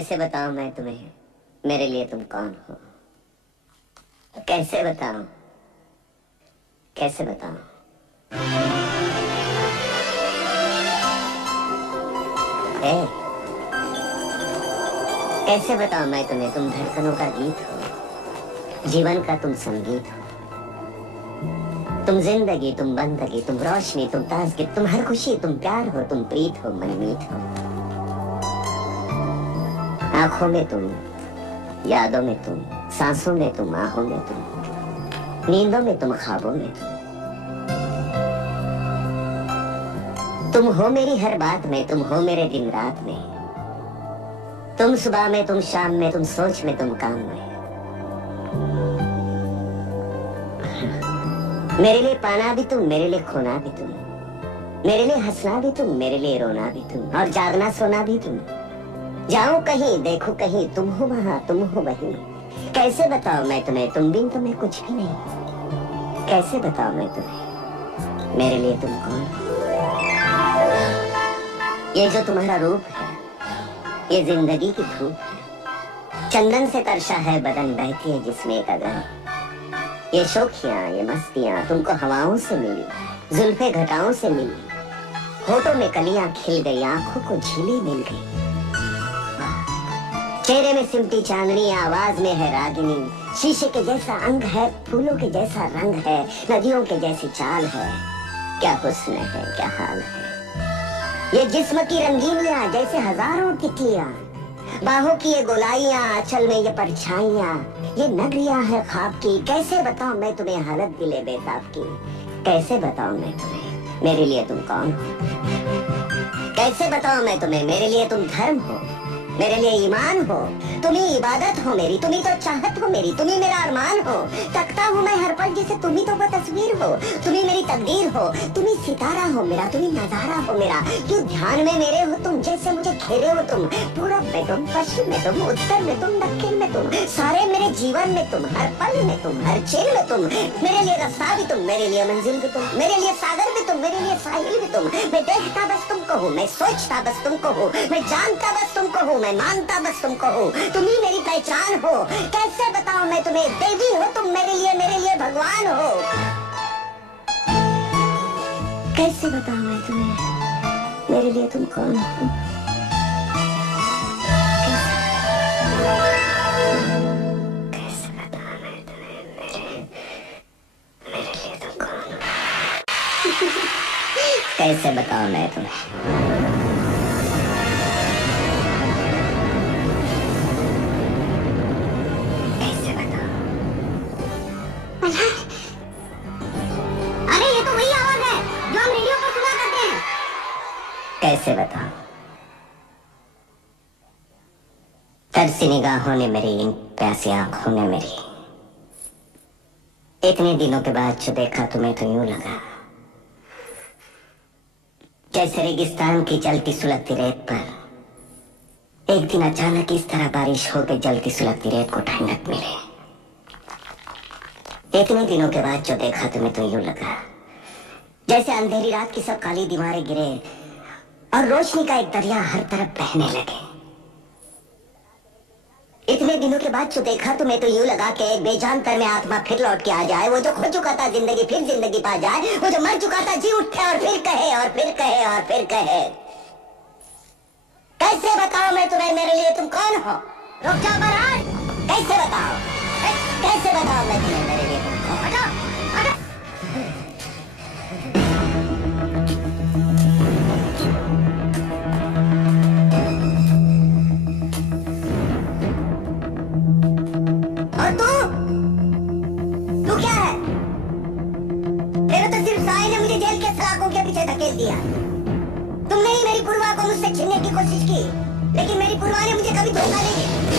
कैसे बताऊं मैं तुम्हें मेरे लिए तुम कौन हो? कैसे बताऊं, कैसे बताऊं? कैसे बताऊं मैं तुम्हें? तुम धड़कनों का गीत हो, जीवन का तुम संगीत हो, तुम जिंदगी, तुम बंदगी, तुम रोशनी, तुम ताजगी, तुम हर खुशी, तुम प्यार हो, तुम प्रीत हो, मनमीत हो। आंखों में तुम, यादों में तुम, सांसों में तुम, आहों में तुम, नींदों में तुम, ख्वाबों में तुम हो मेरी हर बात में, तुम हो मेरे दिन रात में, तुम सुबह में, तुम शाम में, तुम सोच में, तुम काम में। मेरे लिए पाना भी तुम, मेरे लिए खोना भी तुम, मेरे लिए हंसना भी तुम, मेरे लिए रोना भी तुम, और जागना सोना भी तुम। जाऊं कहीं, देखो कहीं, तुम हो वहां, तुम हो वहीं। कैसे बताओ मैं तुम्हें, तुम बिन तुम्हें कुछ भी नहीं। कैसे बताओ मैं तुम्हें मेरे लिए तुम कौन हो? ये जो तुम्हारा रूप है, ये जिंदगी की धूप है, चंदन से तरशा है बदन, बहती है जिसमें एक अगर। ये शोखियां, ये मस्तियां तुमको हवाओं से मिली, जुल्फे घटाओं से मिली, होठों में कलियां खिल गई, आंखों को झीलें मिल गई। चेहरे में सिमटी चांदनी, आवाज में है रागिनी, शीशे के जैसा अंग है, फूलों के जैसा रंग है, नदियों के जैसी चाल है। क्या हुस्न है, क्या हाल है। ये जिस्म की रंगीनियां जैसे हजारों तितलियां, बाहों की ये गोलाइयां, आंचल में ये परछाइयां, ये नगरियां है ख्वाब की। कैसे बताऊं मैं तुम्हें हालत दिले बेताब की? कैसे बताऊं मैं तुम्हें मेरे लिए तुम कौन हो? कैसे बताऊं मैं तुम्हें मेरे लिए तुम धर्म हो, मेरे लिए ईमान हो, तुम्ही इबादत हो मेरी, तुम्ही तो चाहत हो मेरी, तुम्ही मेरा अरमान हो। तकता हूँ मैं हर पल जैसे तुम्ही तो वो तस्वीर हो, तुम्ही मेरी तकदीर हो, तुम्ही सितारा हो मेरा, तुम्ही नजारा हो मेरा। क्यों ध्यान में मेरे हो तुम, जैसे मुझे घेरे हो तुम। पूरब में तुम, पश्चिम में तुम, उत्तर में तुम, दक्षिण में तुम, सारे मेरे जीवन में तुम, हर पल में तुम, हर चिल में तुम। मेरे लिए रास्ता भी तुम, मेरे लिए मंजिल भी तुम, मेरे लिए सागर भी तुम, मेरे लिए साहिल भी तुम। मैं देखता बस तुमको हूँ, मैं सोचता बस तुमको हूँ, मैं जानता बस तुमको हूँ, मैं मानता बस तुमको हूँ। तुम ही मेरी पहचान हो। कैसे बताऊं मैं तुम्हें, देवी हो तुम मेरे लिए भगवान हो। कैसे बताऊं मैं तुम्हें मेरे लिए तुम कौन हो? कैसे बताऊं मैं तुम्हें मेरे लिए तुम कौन हो? कैसे बताऊं मैं तुम्हें? अरे ये तो वही आवाज है जो हम रेडियो पर सुना करते हैं। कैसे बताऊं? तरसी निगाहों ने मेरी, इन प्यासी आंखों ने मेरी, इतने दिनों के बाद जो देखा तुम्हें तो यूं लगा जैसे रेगिस्तान की जलती सुलगती रेत पर एक दिन अचानक इस तरह बारिश हो के जलती सुलगती रेत को ठंडक मिले। इतने दिनों के बाद जो देखा तुम्हें तो यूं लगा जैसे अंधेरी रात की सब काली दीवारें गिरे और रोशनी का एक दरिया हर तरफ बहने लगे। इतने दिनों के बाद जो देखा तुम्हें तो यूं लगा कि एक बेजान तर में आत्मा फिर लौट के आ जाए। वो जो खो चुका था जिंदगी फिर जिंदगी पा जाए, वो जो मर चुका था जी उठे और फिर कहे और फिर कहे और फिर कहे। कैसे बताओ मैं तुम्हें मेरे लिए तुम कौन हो? रुक जाओ महाराज, कैसे बताओ, कैसे बताओ मैं तुम्हें मेरे लिए तुम कौन? और तू क्या है? तेरे तो सिर्फ साए ने मुझे जेल के सलाखों के पीछे धकेल दिया। तुमने ही मेरी पूर्वा को मुझसे छीनने की कोशिश की, लेकिन मेरी पूर्वा ने मुझे कभी धोखा नहीं दिया।